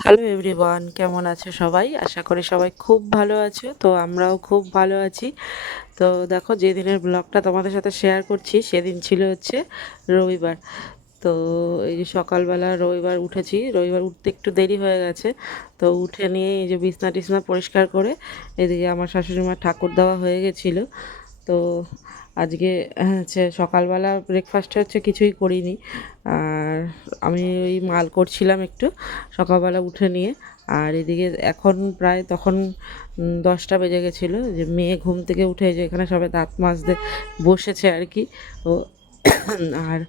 Hello everyone, কেমন আছো সবাই? আশা করি সবাই খুব ভালো আছো। তো আমরাও খুব ভালো আছি। তো দেখো, যেদিনের ব্লগটা তোমাদের সাথে শেয়ার করছি সেদিন ছিল হচ্ছে রবিবার। তো এই যে সকালবেলা রবিবার উঠেছি, রবিবার উঠতে একটু দেরি হয়ে গেছে। তো উঠে নিয়ে এই যে বিছনা টিছনা পরিষ্কার করে এদিকে আমার শাশুড়ি মার ঠাকুর দেওয়া হয়ে গেছিলো। তো আজকে হচ্ছে সকালবেলা ব্রেকফাস্টে হচ্ছে কিছুই করিনি। আর আমি ওই মাল করছিলাম একটু সকালবেলা উঠে নিয়ে। আর এদিকে এখন প্রায় তখন 10টা বেজে গেছিলো, যে মেয়ে ঘুম থেকে উঠে যে এখানে সবাই দাঁত মাজতে বসেছে আর কি। ও আর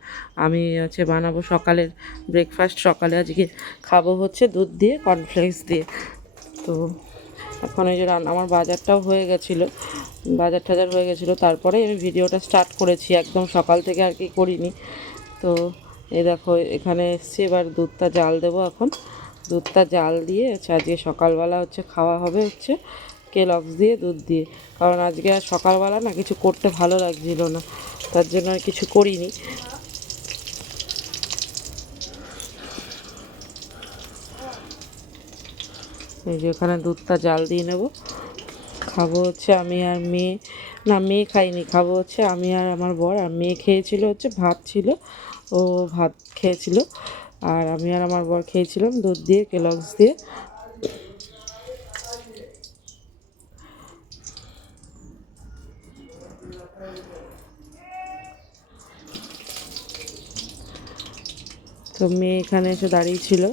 আমি হচ্ছে বানাবো সকালের ব্রেকফাস্ট। সকালে আজকে খাবো হচ্ছে দুধ দিয়ে কর্নফ্লেক্স দিয়ে। তো এখন এই যে আমার বাজারটাও হয়ে গেছিলো, বাজার টাজার হয়ে গেছিলো, তারপরে আমি ভিডিওটা স্টার্ট করেছি, একদম সকাল থেকে আর কি করিনি। তো এই দেখো এখানে এসছি, এবার দুধটা জাল দেবো এখন। দুধটা জাল দিয়ে আজকে সকালবেলা হচ্ছে খাওয়া হবে হচ্ছে কেলগস দিয়ে দুধ দিয়ে। কারণ আজকে আর সকালবেলা না কিছু করতে ভালো লাগছিল না, তার জন্য আর কিছু করিনি। এই যে এখানে দুধটা জাল দিয়ে নেব। খাবো হচ্ছে আমি আর মেয়ে, না মেয়ে খাইনি, খাবো হচ্ছে আমি আর আমার বর। আর মেয়ে খেয়েছিল হচ্ছে ভাত ছিল, ও ভাত খেয়েছিল। আর আমি আর আমার বর খেয়েছিলাম দুধ দিয়ে কেলগস দিয়ে। তো মেয়ে এখানে এসে দাঁড়িয়েছিল।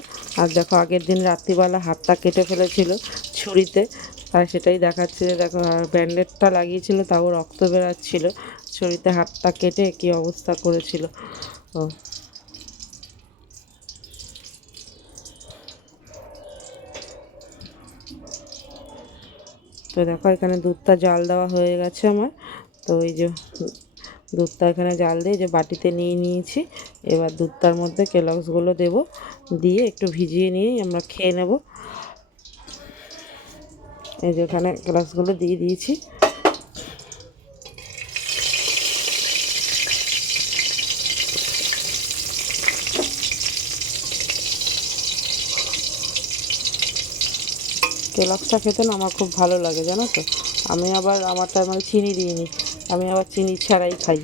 আর দেখো আগের দিন রাত্রিবেলা হাতটা কেটে ফেলেছিল ছুরিতে, আর সেটাই দেখাচ্ছে যে দেখো। আর ব্যান্ডেডটা লাগিয়েছিল, তাও রক্ত বেরাচ্ছিল। ছুরিতে হাতটা কেটে কী অবস্থা করেছিল। ও তো দেখো এখানে দুধটা জাল দেওয়া হয়ে গেছে আমার। তো এই যে দুধটা এখানে জাল দিয়ে যে বাটিতে নিয়ে নিয়েছি। এবার দুধটার মধ্যে কেলগসগুলো দেবো, দিয়ে একটু ভিজিয়ে নিয়েই আমরা খেয়ে নেব। এই যে এখানে কেলগসগুলো দিয়ে দিয়েছি। কেলগসটা খেতে না আমার খুব ভালো লাগে, জানো তো। আমি আবার আমারটা মানে চিনি দিইনি, আমি আবার চিনি ছাড়াই খাই।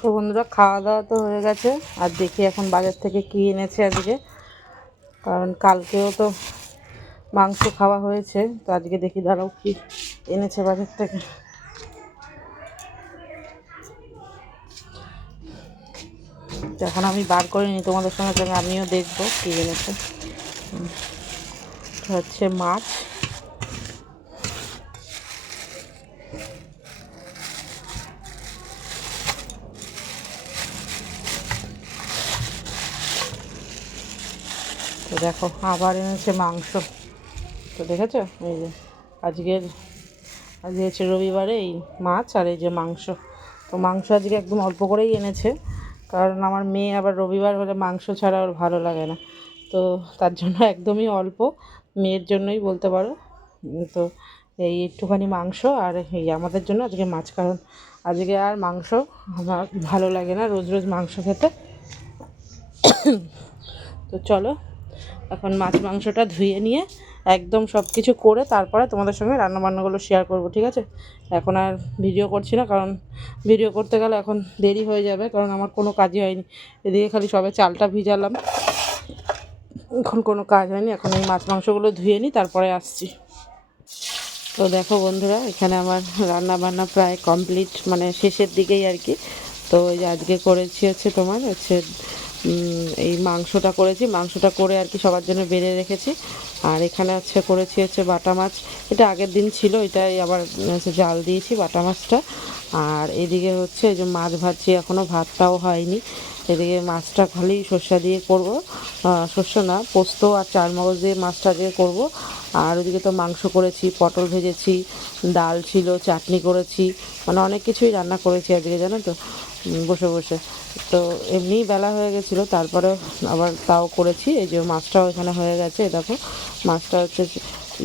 তো বন্ধুরা, খাওয়া দাওয়া তো হয়ে গেছে। আর দেখি এখন বাজার থেকে কী এনেছে আজকে, কারণ কালকেও তো মাংস খাওয়া হয়েছে। তো আজকে দেখি দাঁড়াও কি এনেছে বাজার থেকে। তো এখন আমি বার করে নিই তোমাদের সঙ্গে সঙ্গে আমিও দেখবো কী এনেছে। হচ্ছে মাছ। তো দেখো আবার এনেছে মাংস। তো দেখেছো, এই যে আজকের আজকে হচ্ছে রবিবারে এই মাছ আর এই যে মাংস। তো মাংস আজকে একদম অল্প করেই এনেছে, কারণ আমার মেয়ে আবার রবিবার হলে মাংস ছাড়া ওর ভালো লাগে না। তো তার জন্য একদমই অল্প, মেয়ের জন্যই বলতে পারো। তো এই একটুখানি মাংস আর এই আমাদের জন্য আজকে মাছ, কারণ আজকে আর মাংস আমার ভালো লাগে না রোজ রোজ মাংস খেতে। তো চলো এখন মাছ মাংসটা ধুয়ে নিয়ে একদম সব কিছু করে তারপরে তোমাদের সঙ্গে রান্নাবান্নাগুলো শেয়ার করব, ঠিক আছে? এখন আর ভিডিও করছি না, কারণ ভিডিও করতে গেলে এখন দেরি হয়ে যাবে, কারণ আমার কোনো কাজই হয়নি। এদিকে খালি সবে চালটা ভিজালাম, এখন কোনো কাজ হয়নি। এখন এই মাছ মাংসগুলো ধুয়ে নিই, তারপরে আসছি। তো দেখো বন্ধুরা, এখানে আমার রান্না বান্না প্রায় কমপ্লিট, মানে শেষের দিকেই আর কি। তো এই যে আজকে করেছি হচ্ছে তোমার হচ্ছে এই মাংসটা করেছি, মাংসটা করে আর কি সবার জন্য বেড়ে রেখেছি। আর এখানে হচ্ছে করেছি হচ্ছে বাটা মাছ, এটা আগের দিন ছিল, এটাই আবার হচ্ছে জাল দিয়েছি বাটা মাছটা। আর এদিকে হচ্ছে এই যে মাছ ভাজছি, এখনও ভাতটাও হয়নি। এদিকে মাছটা খালি সর্ষে দিয়ে করব, সর্ষে না পোস্ত আর চারমগজ দিয়ে মাছটা দিয়ে করব। আর ওদিকে তো মাংস করেছি, পটল ভেজেছি, ডাল ছিল, চাটনি করেছি, মানে অনেক কিছুই রান্না করেছি আজকে, জানো তো, বসে বসে। তো এমনিই বেলা হয়ে গেছিলো, তারপরে আবার তাও করেছি। এই যে মাছটাও এখানে হয়ে গেছে, দেখো মাছটা হচ্ছে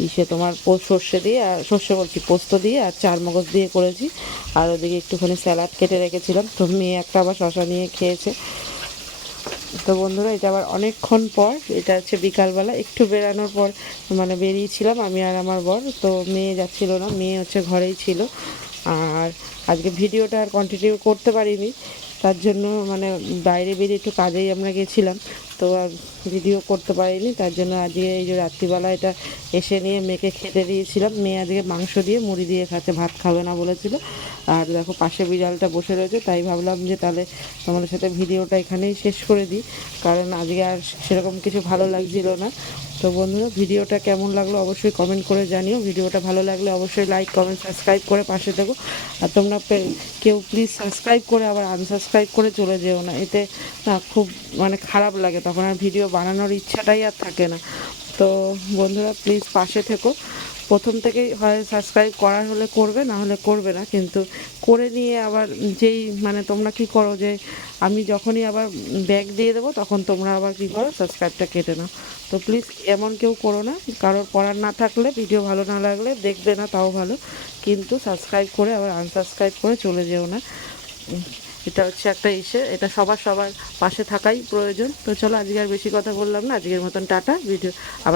ইসে তোমার সর্ষে দিয়ে আর সর্ষে বলছি পোস্ত দিয়ে আর চারমগজ দিয়ে করেছি। আর ওদিকে একটুখানি স্যালাড কেটে রেখেছিলাম, তো মেয়ে একটা আবার শশা নিয়ে খেয়েছে। তো বন্ধুরা এটা আবার অনেকক্ষণ পর, এটা হচ্ছে বিকালবেলা একটু বেরানোর পর মানে বেরিয়েছিলাম আমি আর আমার বর। তো মেয়ে যাচ্ছিল না, মেয়ে হচ্ছে ঘরেই ছিল। আর আজকে ভিডিওটা আর কন্টিনিউ করতে পারিনি, তার জন্য মানে বাইরে বেরিয়ে একটু কাজেই আমরা গেছিলাম, তো আর ভিডিও করতে পারিনি। তার জন্য আজকে এই যে রাত্রিবেলা এটা এসে নিয়ে মেয়েকে খেতে দিয়েছিলাম। মেয়ে আজকে মাংস দিয়ে মুড়ি দিয়ে খাচ্ছে, ভাত খাবে না বলেছিল। আর দেখো পাশে বিড়ালটা বসে রয়েছে, তাই ভাবলাম যে তাহলে তোমাদের সাথে ভিডিওটা এখানেই শেষ করে দিই, কারণ আজকে আর সেরকম কিছু ভালো লাগছিল না। তো বন্ধুরা ভিডিওটা কেমন লাগলো অবশ্যই কমেন্ট করে জানিও। ভিডিওটা ভালো লাগলে অবশ্যই লাইক কমেন্ট সাবস্ক্রাইব করে পাশে থেকো। আর তোমরা কেউ প্লিজ সাবস্ক্রাইব করে আবার আনসাবস্ক্রাইব করে চলে যেও না, এতে না খুব মানে খারাপ লাগে, তখন আর ভিডিও বানানোর ইচ্ছাটাই আর থাকে না। তো বন্ধুরা প্লিজ পাশে থেকো। প্রথম থেকেই হয় সাবস্ক্রাইব করার হলে করবে, না হলে করবে না, কিন্তু করে নিয়ে আবার যেই মানে তোমরা কি করো যে আমি যখনই আবার ব্যাক দিয়ে দেবো তখন তোমরা আবার কি করো সাবস্ক্রাইবটা কেটে নাও। তো প্লিজ এমন কেউ করো না, কারোর করার না থাকলে ভিডিও ভালো না লাগলে দেখবে না তাও ভালো, কিন্তু সাবস্ক্রাইব করে আবার আনসাবস্ক্রাইব করে চলে যেও না। এটা হচ্ছে একটা ইসে, এটা সবার সবার পাশে থাকাই প্রয়োজন। তো চলো আজকে আর বেশি কথা বললাম না, আজকের মতন টাটা। ভিডিও আবার